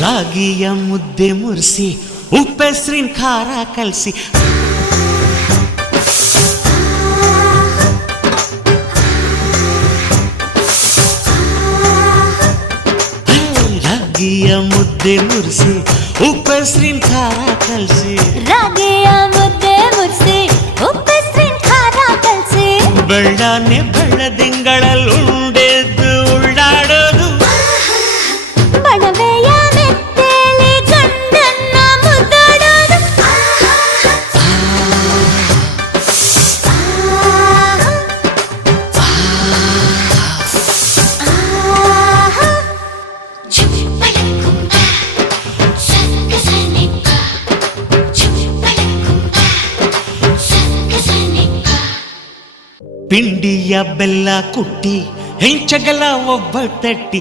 ರಾಗಿಯ ಮುದ್ದೆ ಮುರಿಸಿ ಉಪ್ಪೆಸ್ರಿನ ಖಾರ ಕಲಸಿ ರಾಗಿಯ ಮುದ್ದೆ ಮುರಿಸಿ ಉಪ್ಪೆಸ್ರಿನ ಖಾರ ಕಲಸಿ ರಾಗಿಯ ಮುದ್ದೆ ಮುರಿಸಿ ಉಪ್ಪೆಸ್ರಿನ ಖಾರ ಕಲಸಿ ಬೆಳ್ಳನೆ ಬೆಳ್ಳದಿಂಗಳಲ್ಲಿ ಉಂಡೆದ್ದು ಉಳ್ಳಾಡೋದು ಬಣವೆಯ ಮೆತ್ತೇಲಿ ಗಂಡನ್ನ ಮುದ್ದಾಡೋದು ಪಿಂಡಿಯ ಬೆಲ್ಲ ಕುಟ್ಟಿ ಹೆಂಚಗಲ ಒಬ್ಬ ತಟ್ಟಿ